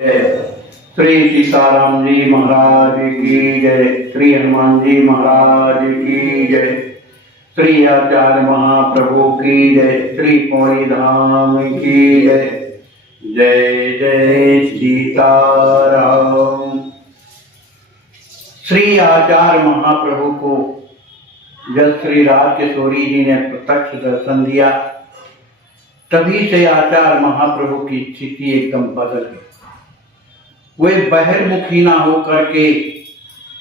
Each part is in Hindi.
श्री सीताराम जी महाराज की जय। श्री हनुमान जी महाराज की जय। श्री आचार्य महाप्रभु की जय। श्री पौड़ी धाम की जय। जय जय सीताराम। श्री आचार्य महाप्रभु को जब श्री राज किशोरी जी ने प्रत्यक्ष दर्शन दिया, तभी से आचार्य महाप्रभु की स्थिति एकदम बदल गई। वे बहिर्मुखी ना होकर के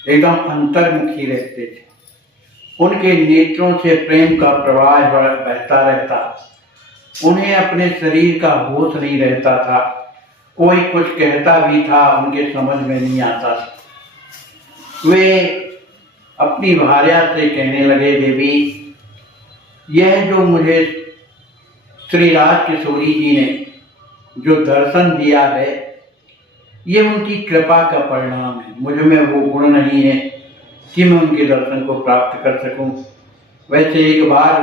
एकदम अंतर्मुखी रहते थे। उनके नेत्रों से प्रेम का प्रवाह बहता रहता। उन्हें अपने शरीर का होश नहीं रहता था। कोई कुछ कहता भी था, उनके समझ में नहीं आता था। वे अपनी भार्या से कहने लगे, देवी, यह जो मुझे श्री राज किशोरी जी ने जो दर्शन दिया है, ये उनकी कृपा का परिणाम है। मुझ में वो गुण नहीं है कि मैं उनके दर्शन को प्राप्त कर सकूं। वैसे एक बार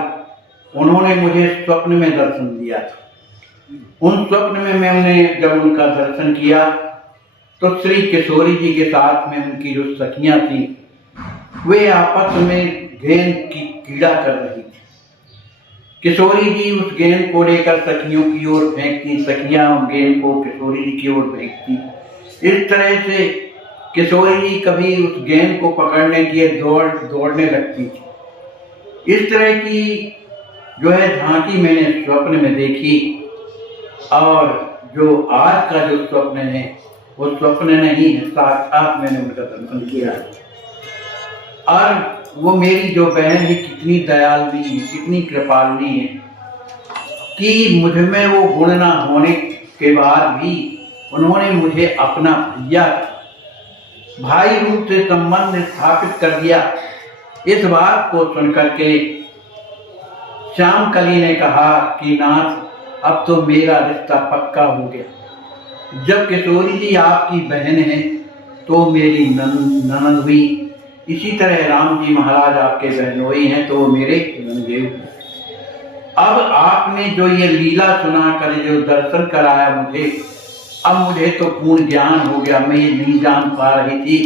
उन्होंने मुझे स्वप्न में दर्शन दिया था। उन स्वप्न में मैंने जब उनका दर्शन किया तो श्री किशोरी जी के साथ में उनकी जो सखियां थी, वे आपस में गेंद की कीड़ा कर रही थी। किशोरी जी उस गेंद को लेकर सखियों की ओर फेंकती, सखियां उस गेंद को किशोरी जी की ओर फेंकती। इस तरह से किशोरी जी कभी उस गेंद को पकड़ने के लिए दौड़ने लगती थी। इस तरह की जो है झांकी मैंने स्वप्न में देखी, और जो आज का जो स्वप्न है वो स्वप्न नहीं है, साक्षात मैंने उनका दर्शन किया। और वो मेरी जो बहन है कितनी दयालुनी है, कितनी कृपालुनी है कि मुझ में वो गुण ना होने के बाद भी उन्होंने मुझे अपना भैया भाई रूप से संबंध स्थापित कर दिया। इस बात को सुनकर के श्याम कली ने कहा कि नाथ, अब तो मेरा रिश्ता पक्का हो गया। जब किशोरी जी आपकी बहन है तो मेरी ननद हुई, इसी तरह राम जी महाराज आपके बहनोई हैं तो मेरे नंदेव हुए। अब आपने जो ये लीला सुना कर जो दर्शन कराया मुझे, अब मुझे तो पूर्ण ज्ञान हो गया। मैं ये नहीं जान पा रही थी,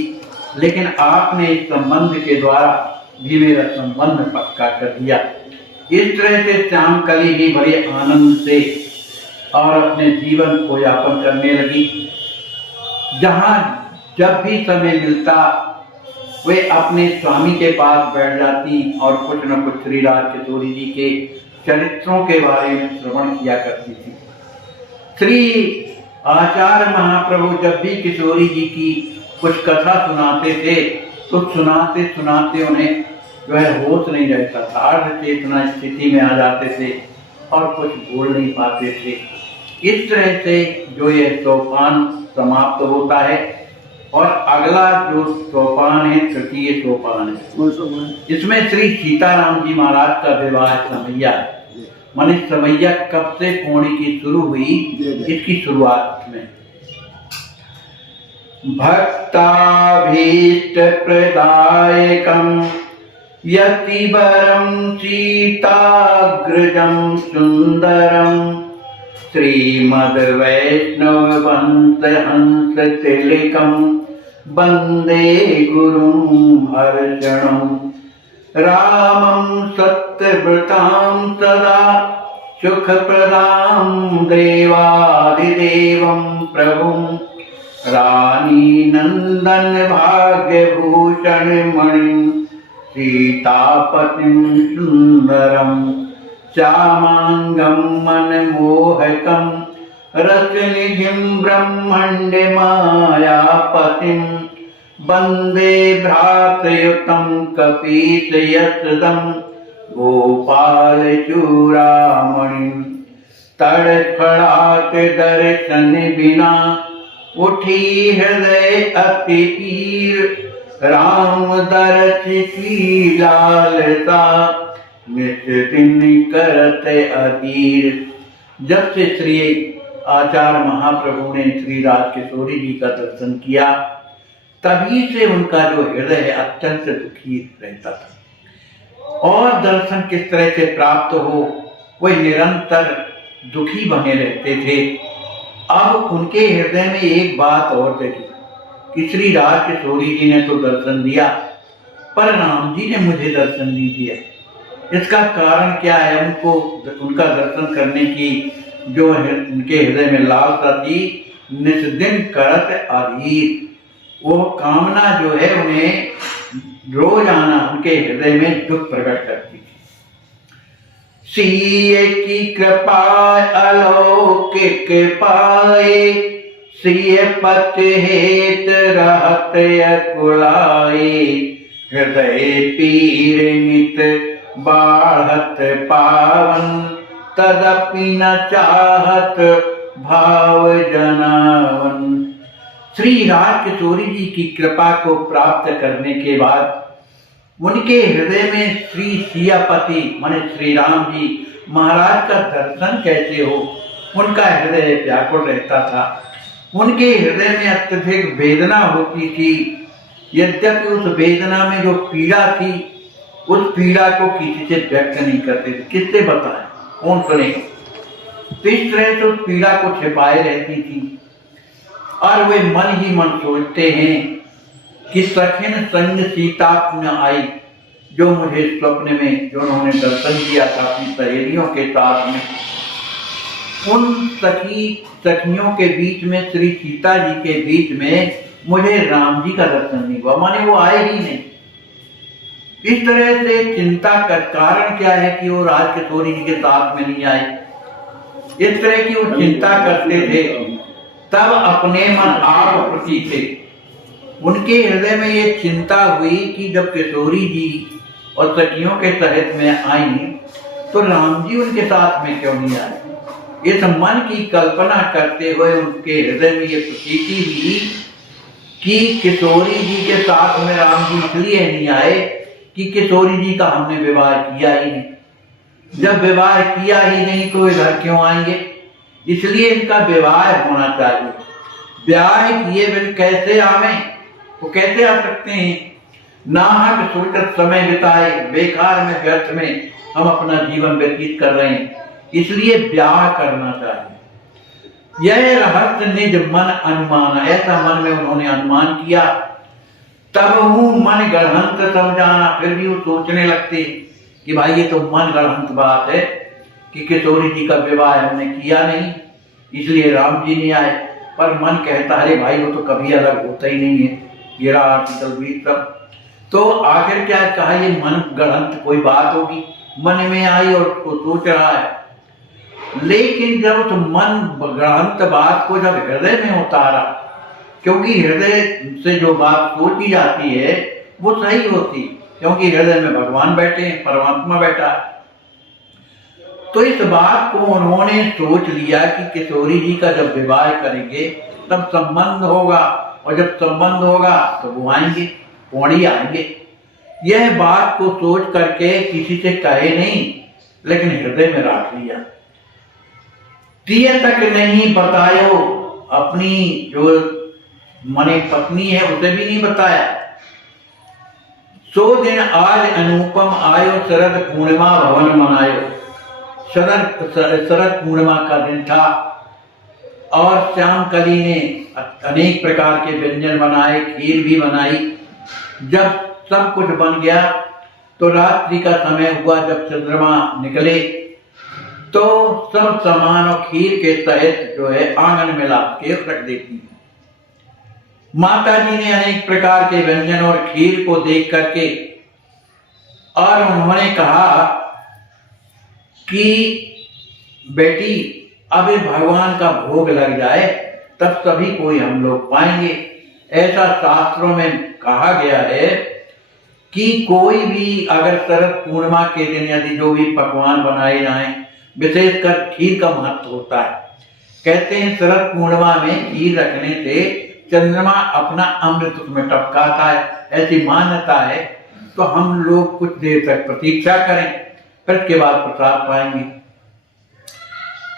लेकिन आपने इस संबंध के द्वारा भी मेरा संबंध पक्का कर दिया। इस तरह से श्याम कली भी बड़े आनंद से और अपने जीवन को यापन करने लगी। जहाँ जब भी समय मिलता वे अपने स्वामी के पास बैठ जाती और कुछ न कुछ श्री राज किशोरी जी के चरित्रों के बारे में श्रवण किया करती थी। श्री आचार्य महाप्रभु जब भी किशोरी जी की कुछ कथा सुनाते थे तो सुनाते सुनाते उन्हें जो है होश नहीं रहता था, अर्ध चेतना स्थिति में आ जाते थे और कुछ बोल नहीं पाते थे। इस तरह से जो ये सोपान समाप्त होता है और अगला जो सोपान है तृतीय सोपान है। इसमें श्री सीताराम जी महाराज का विवाह समैया है। माने समैया कब से पौड़ी की शुरू हुई, इसकी शुरुआत में भक्ताभीष्ट प्रदायकम यतिवरम सीताग्रजम सुंदरम श्रीमद वैष्णव वंश हंस तिलकम वंदे गुरुं हर्षणम् रामं सत्यव्रतां सदा सुखप्रदां देवादिदेवं प्रभुं रानी नंदन भाग्यभूषण मणिं सीतापतिं सुंदरं श्यामांगं मनमोहकं रसनिधिं ब्रह्मांड मायापतिं वंदे भ्रातयुतं कपीशयशदं गोपाल चूड़ामणिं तड़फड़ात दर्शन बिना उठी हृदय अति पीर राम दर्श की लालसा नित दिन करते अधीर। जब से श्री आचार्य महाप्रभु ने श्री राज किशोरी जी का दर्शन किया, तभी से उनका जो हृदय अत्यंत दुखी रहता था। और दर्शन किस तरह से प्राप्त हो, वे निरंतर दुखी बने रहते थे। अब उनके हृदय में एक बात और जगी कि श्री राजकिशोरी जी ने तो दर्शन दिया, पर राम जी ने मुझे दर्शन नहीं दिया। इसका कारण क्या है? उनका दर्शन करने की जो उनके हृदय में लालसा थी, निस्दिन करत अधीर, वो कामना जो है उन्हें रोज आना उनके हृदय में दुख प्रकट करती थी। सीए की कृपा अलौकिक पाए, सीए पथ हेत रहत अकुलाए, हृदय पीर नित बाढ़त पावन, तदपि न चाहत भाव जनावन। श्री राजकिशोरी जी की कृपा को प्राप्त करने के बाद उनके हृदय में श्री सियापति माने श्री राम जी महाराज का दर्शन कैसे हो, उनका हृदय व्याकुल रहता था। उनके हृदय में अत्यधिक वेदना होती थी। यद्यपि उस वेदना में जो पीड़ा थी, उस पीड़ा को किसी से व्यक्त नहीं करते थे। किससे बताएं, कौन सुनेगा? तो इस तरह से उस पीड़ा को छिपाए रहती थी। और वे मन ही मन सोचते हैं कि सखिन संग सीता न आई, जो मुझे स्वप्न में जो उन्होंने दर्शन दिया था अपनी सहेलियों के साथ में, उन सखियों के बीच में, श्री सीता जी के बीच में मुझे राम जी का दर्शन नहीं हुआ, माने वो आए ही नहीं। इस तरह से चिंता का कारण क्या है कि वो राजकिशोरी जी के साथ में नहीं आए। इस तरह की वो चिंता करते थे। तब अपने मन आप प्रति थे, उनके हृदय में ये चिंता हुई कि जब किशोरी जी और सखियों के सहित में आई तो राम जी उनके साथ में क्यों नहीं आए। इस मन की कल्पना करते हुए उनके हृदय में ये प्रतीति हुई कि किशोरी जी के साथ में राम जी इसलिए नहीं आए कि किशोरी जी का हमने विवाह किया ही नहीं। जब विवाह किया ही नहीं तो इधर क्यों आएंगे? इसलिए इनका विवाह होना चाहिए। ब्याह किए बिन कैसे आवे, वो कैसे आ सकते हैं? नाहक सोचत समय बिताए, बेकार में व्यर्थ में हम अपना जीवन व्यतीत कर रहे हैं, इसलिए ब्याह करना चाहिए। यह रहस्य निज मन अनुमान, ऐसा मन में उन्होंने अनुमान किया। तब हूँ मन गढ़ंत समझाना, फिर भी वो सोचने लगते कि भाई ये तो मन गढ़ंत बात है कि किशोरी जी का विवाह हमने किया नहीं, इसलिए राम जी नहीं आए। पर मन कहता अरे भाई वो तो कभी अलग होता ही नहीं है, ये रहा आर्टिकल 20 तक। तो आखिर क्या कहा, ये मन गढ़ंत कोई बात होगी, मन में आई और उसको सोच रहा है। लेकिन जब उस मन गढ़ंत बात को जब हृदय में उतारा, क्योंकि हृदय से जो बात सोची जाती है वो सही होती, क्योंकि हृदय में भगवान बैठे हैं, परमात्मा बैठा है। तो इस बात को उन्होंने सोच लिया कि किशोरी जी का जब विवाह करेंगे तब संबंध होगा, और जब संबंध होगा तो वो आएंगे, पौड़ी आएंगे। यह बात को सोच करके किसी से कहे नहीं, लेकिन हृदय में रख लिया। तिय तक नहीं बतायो, अपनी जो मने पत्नी है उसे भी नहीं बताया। सो दिन आज अनुपम आयो, शरद पूर्णिमा भवन मनायो। शरद पूर्णिमा का दिन था और श्यामकली ने अनेक प्रकार के व्यंजन बनाए, खीर भी बनाई। जब सब कुछ बन गया तो रात्रि का समय हुआ। जब चंद्रमा निकले तो सब सामान और खीर के सहित जो है आंगन में ला के रख देती। माता जी ने अनेक प्रकार के व्यंजन और खीर को देख करके और उन्होंने कहा कि बेटी अब भगवान का भोग लग जाए तब सभी कोई हम लोग पाएंगे। ऐसा शास्त्रों में कहा गया है कि कोई भी अगर शरद पूर्णिमा के दिन यदि जो भी पकवान बनाए जाएं, विशेषकर खीर का महत्व होता है। कहते हैं शरद पूर्णिमा में खीर रखने से चंद्रमा अपना अमृत उसमें टपकाता है, ऐसी मान्यता है। तो हम लोग कुछ देर तक प्रतीक्षा करें, फिर के बाद प्रसाद पाएंगे।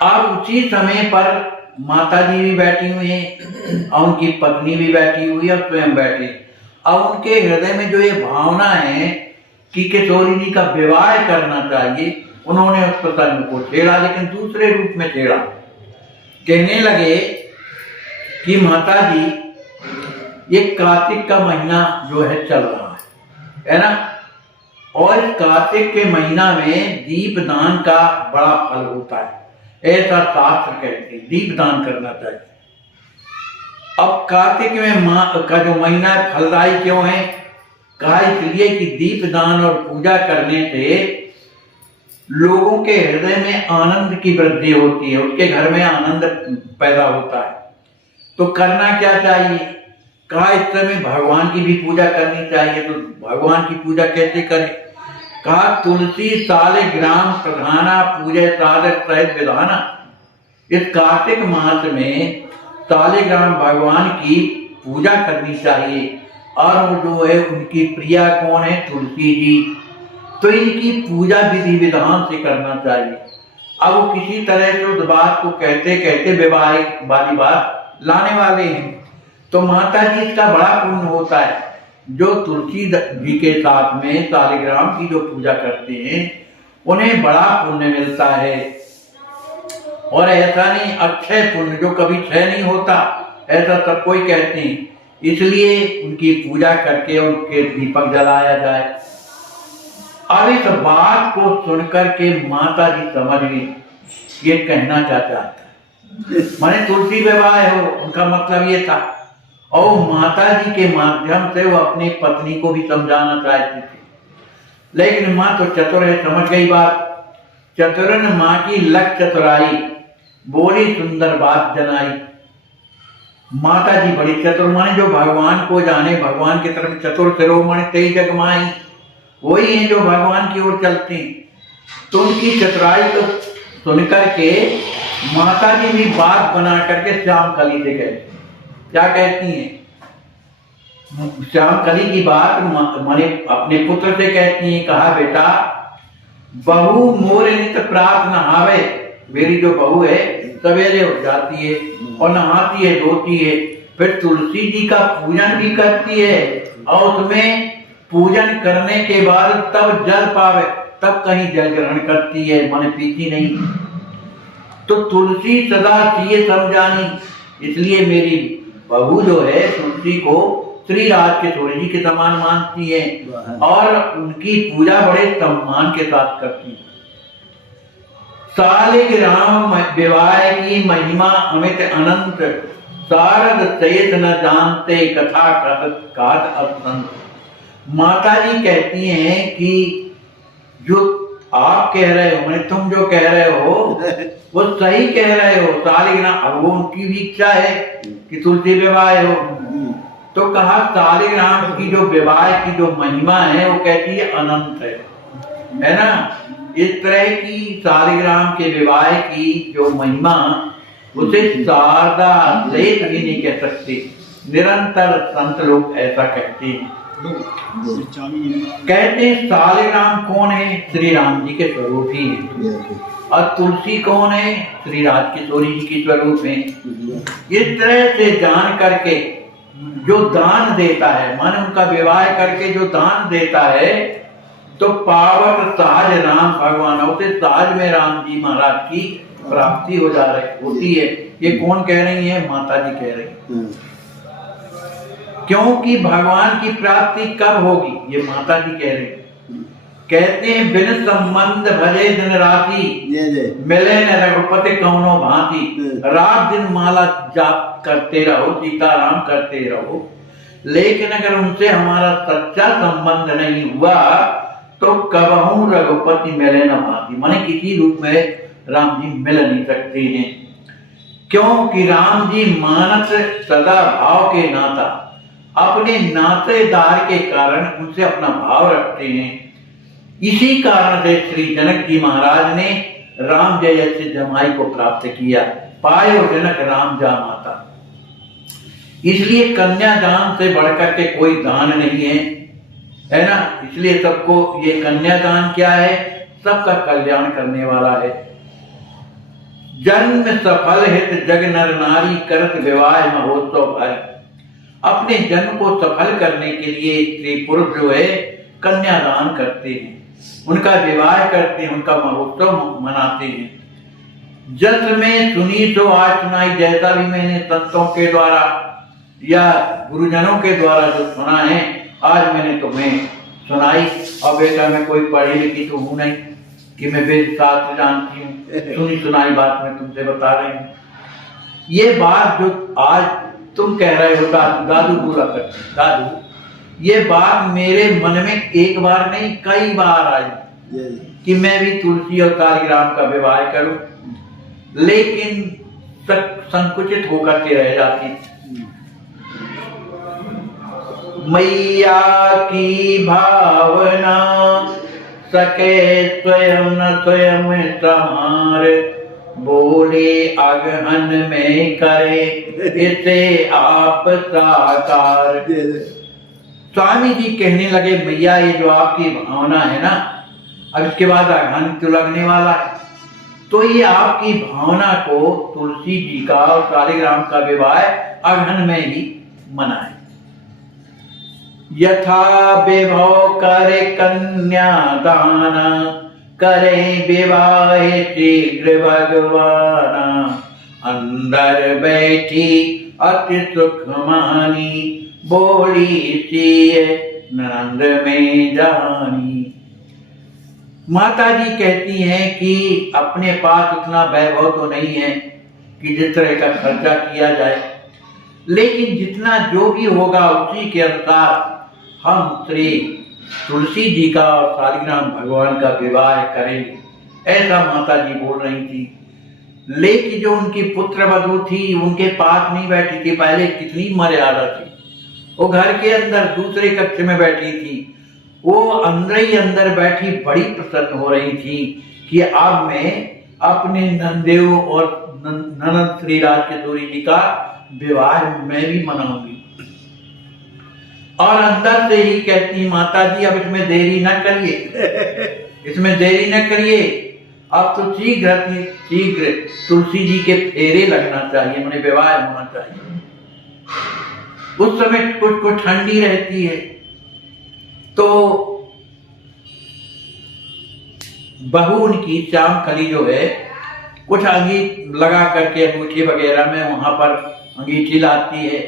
अब उसी समय पर माता जी भी बैठी हुई हैं और उनकी पत्नी भी बैठी हुई है और स्वयं बैठे। अब उनके हृदय में जो ये भावना है कि किशोरी जी का विवाह करना चाहिए, उन्होंने उस प्रसंग को छेड़ा, लेकिन दूसरे रूप में छेड़ा। कहने लगे कि माता जी ये कार्तिक का महीना जो है चल रहा है ना, और कार्तिक के महीना में दीप दान का बड़ा फल होता है, ऐसा शास्त्र कहते हैं, दीप दान करना चाहिए। अब कार्तिक में माँ का जो महीना है फलदायी क्यों है? कहा इसलिए कि दीप दान और पूजा करने से लोगों के हृदय में आनंद की वृद्धि होती है, उसके घर में आनंद पैदा होता है। तो करना क्या चाहिए? कहा इस समय भगवान की भी पूजा करनी चाहिए। तो भगवान की पूजा कैसे करें? कहा तुलसी सालिग्राम प्रधाना पूजा साधक सहित विधाना। इस कार्तिक मास में सालिग्राम भगवान की पूजा करनी चाहिए, और वो जो है उनकी प्रिया कौन है? तुलसी जी। तो इनकी पूजा विधि विधान से करना चाहिए। अब वो किसी तरह से उस बात को कहते कहते वैवाहिक वाली बात लाने वाले हैं। तो माता जी इसका बड़ा पुण्य होता है, जो तुलसी जी के साथ में सालिग्राम की जो पूजा करते हैं उन्हें बड़ा पुण्य मिलता है। और ऐसा नहीं अक्षय पुण्य जो कभी क्षय नहीं होता, ऐसा सब कोई कहते हैं। इसलिए उनकी पूजा करके उनके दीपक जलाया जाए। अब इस बात को सुनकर के माता जी समझ गई ये कहना क्या चाहता है। माने तुलसी विवाह हो, उनका मतलब ये था। और माता जी के माध्यम से वो अपनी पत्नी को भी समझाना चाहती थी, लेकिन माँ तो चतुर है, समझ गई बात। चतुरन माँ की लख चतुराई, बोली सुंदर बात जनाई। माता जी बड़ी चतुर, माने जो भगवान को जाने, भगवान की तरफ चतुर सिरो माने तेई जगमाई, वही है जो भगवान की ओर चलते हैं। तो उनकी चतुराई को सुनकर के माता जी भी बात बना करके श्याम कली से कहती, क्या कहती हैं? श्याम कली की बात माने अपने पुत्र से कहती हैं। कहा बेटा बहू मोर नित प्रात नहावे, मेरी जो बहू है सवेरे उठ जाती है और नहाती है, धोती है, फिर तुलसी जी का पूजन भी करती है, और उसमें पूजन करने के बाद तब जल पावे, तब कहीं जल ग्रहण करती है, माने पीती नहीं। तो तुलसी सदा सिए समझानी, इसलिए मेरी बहू जो है तुलसी को श्री राज के किशोरी जी के समान मानती है, और उनकी पूजा बड़े सम्मान के साथ करती है। सालिग्राम विवाह की महिमा अमित अनंत, शारद सहित न जानते कथा कात असंत। माता जी कहती हैं कि जो आप कह रहे हो, मैंने तुम जो कह रहे हो वो सही कह रहे हो। सालिग्राम, अब वो उनकी भी इच्छा है कि तुलसी विवाह हो। तो कहा सालिग्राम की जो विवाह की जो महिमा है वो कहती है अनंत है ना। इस तरह की सालिग्राम के विवाह की जो महिमा, उसे शारदा सहित भी नहीं कह सकते, निरंतर संत लोग ऐसा कहते हैं। कहते हैं सालिग्राम कौन है? श्री राम जी के स्वरूप ही है, और तुलसी कौन है? श्री राज किशोरी जी के स्वरूप है। इस तरह से जान करके जो दान देता है, माने उनका विवाह करके जो दान देता है, तो पावक सहज राम भगवान, उसे सहज में राम जी महाराज की प्राप्ति हो जा रही होती है। ये कौन कह रही है? माता जी कह रही है। क्योंकि भगवान की प्राप्ति कब होगी? ये माता जी कह रही है। कहते हैं बिन संबंध भजे दिन राती, मिले न रघुपति कौनो भांति। रात दिन माला जाप करते रहो, सीताराम करते रहो, लेकिन अगर उनसे हमारा सच्चा संबंध नहीं हुआ तो कबहू रघुपति मिले न भांति, माने किसी रूप में राम जी मिल नहीं सकते हैं। क्योंकि राम जी मानस सदा भाव के नाता, अपने नातेदार के कारण उनसे अपना भाव रखते हैं। इसी कारण से श्री जनक जी महाराज ने राम जय से जमाई को प्राप्त किया, पायो जनक राम जा माता। इसलिए कन्यादान से बढ़कर के कोई दान नहीं है ना। इसलिए सबको ये कन्यादान क्या है? सबका कल्याण करने वाला है। जन्म सफल हित जग नर नारी करत विवाह महोत्सव है। अपने जन्म को सफल करने के लिए स्त्री पुरुष जो है कन्यादान करते हैं, उनका विवाह करते हैं, उनका महोत्सव मनाते हैं। जस में सुनी तो आज सुनाई, जैसा भी मैंने संतों के द्वारा या गुरुजनों के द्वारा जो सुना है आज मैंने तुम्हें सुनाई। और बेटा मैं कोई पढ़ी लिखी तो हूं नहीं कि मैं वेद शास्त्र जानती हूँ, सुनी सुनाई बात मैं तुमसे बता रही हूँ। ये बात जो आज तुम कह रहे हो दादू, दादू बोला करते दादू, ये बात मेरे मन में एक बार नहीं कई बार आई कि मैं भी तुलसी और कालीराम का विवाह करूं, लेकिन संकुचित होकर के रह जाती। मैया की भावना सके स्वयं न स्वयं समार, बोले अगहन में करे इसे आप साकार। स्वामी जी कहने लगे मैया ये जो आपकी भावना है ना, अब इसके बाद अगहन तो लगने वाला है, तो ये आपकी भावना को तुलसी जी का और कालीराम का विवाह अगहन में ही मनाए। यथा विभव करे कन्या दान, करे विवाह शीघ्र भगवाना, अंदर बैठी अति सुख मानी, बोली सी नंद में जानी। माता जी कहती हैं कि अपने पास उतना वैभव तो नहीं है कि जिस तरह का खर्चा किया जाए, लेकिन जितना जो भी होगा उसी के अनुसार हम श्री तुलसी जी का और शालिग्राम भगवान का विवाह करेंगे, ऐसा माता जी बोल रही थी। लेकिन जो उनकी पुत्र वधू थी उनके पास नहीं बैठी थी, पहले कितनी मर्यादा थी, वो घर के अंदर दूसरे कक्ष में बैठी थी, वो अंदर ही अंदर बैठी बड़ी प्रसन्न हो रही थी कि अब मैं अपने नंदेव और ननद श्री राजकिशोरी जी का विवाह मैं भी मनाऊंगी। और अंदर से ही कहती माता जी अब इसमें देरी न करिए, इसमें देरी न करिए, अब तो शीघ्र तुलसी जी के फेरे लगना चाहिए, मैंने विवाह होना चाहिए। उस समय कुछ ठंडी रहती है, तो बहू उनकी श्याम कली जो है कुछ अंगीठी लगा करके अंगूठी वगैरह में वहां पर अंगीठी लाती है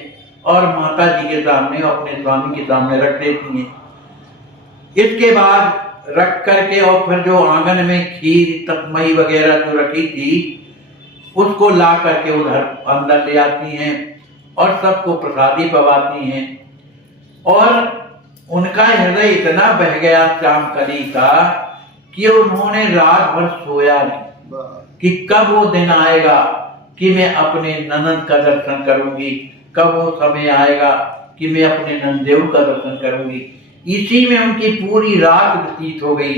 और माता जी के सामने अपने स्वामी के सामने रख देती है। इसके बाद रख करके और फिर जो आंगन में खीर तकमई वगैरह जो रखी थी उसको ला करके उधर अंदर ले आती हैं और सबको प्रसादी पवाती हैं। और उनका हृदय इतना बह गया श्याम कली का कि उन्होंने रात भर सोया नहीं कि कब वो दिन आएगा कि मैं अपने ननद का दर्शन करूंगी, कब वो समय आएगा कि मैं अपने नंदेव का दर्शन करूंगी। इसी में उनकी पूरी रात व्यतीत हो गई,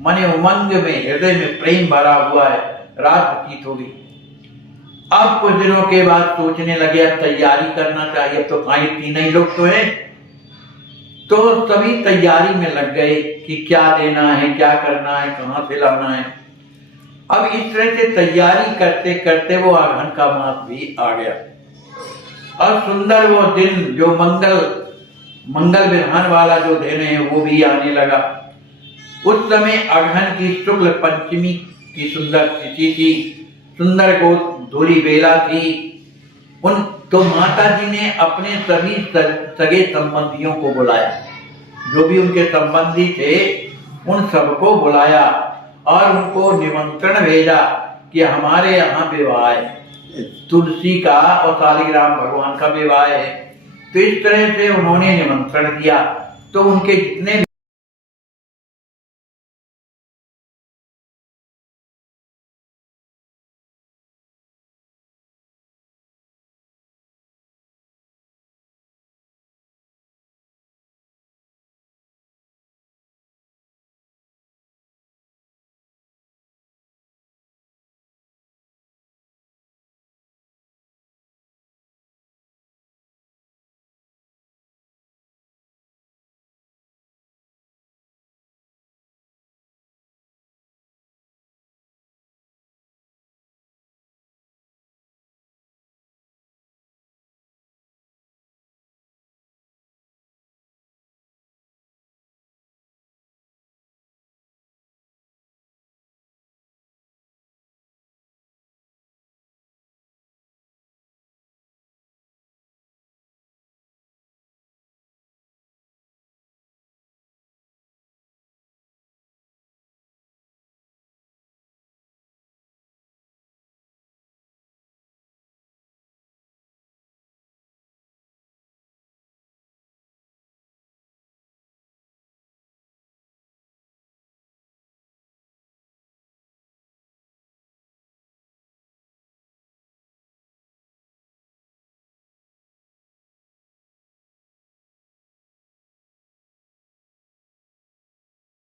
मने उमंग में हृदय में प्रेम भरा हुआ है, रात व्यतीत हो गई। अब कुछ दिनों के बाद सोचने लगे अब तैयारी करना चाहिए, अब तो भाई तीन ही लोग तो हैं, तो सभी तैयारी में लग गए कि क्या देना है, क्या करना है, कहां से लाना है। अब इस तरह से तैयारी करते करते वो अगहन का मास भी आ गया और सुंदर वो दिन जो मंगल विधान वाला जो दिन है वो भी आने लगा। उस समय अगहन की शुक्ल पंचमी की सुंदर तिथि थी, सुंदर को धूली बेला थी। उन तो माता जी ने अपने सभी सगे संबंधियों को बुलाया, जो भी उनके संबंधी थे उन सबको बुलाया और उनको निमंत्रण भेजा कि हमारे यहाँ विवाह है, तुलसी का और शालिग्राम भगवान का विवाह है। तो इस तरह से उन्होंने निमंत्रण दिया। तो उनके जितने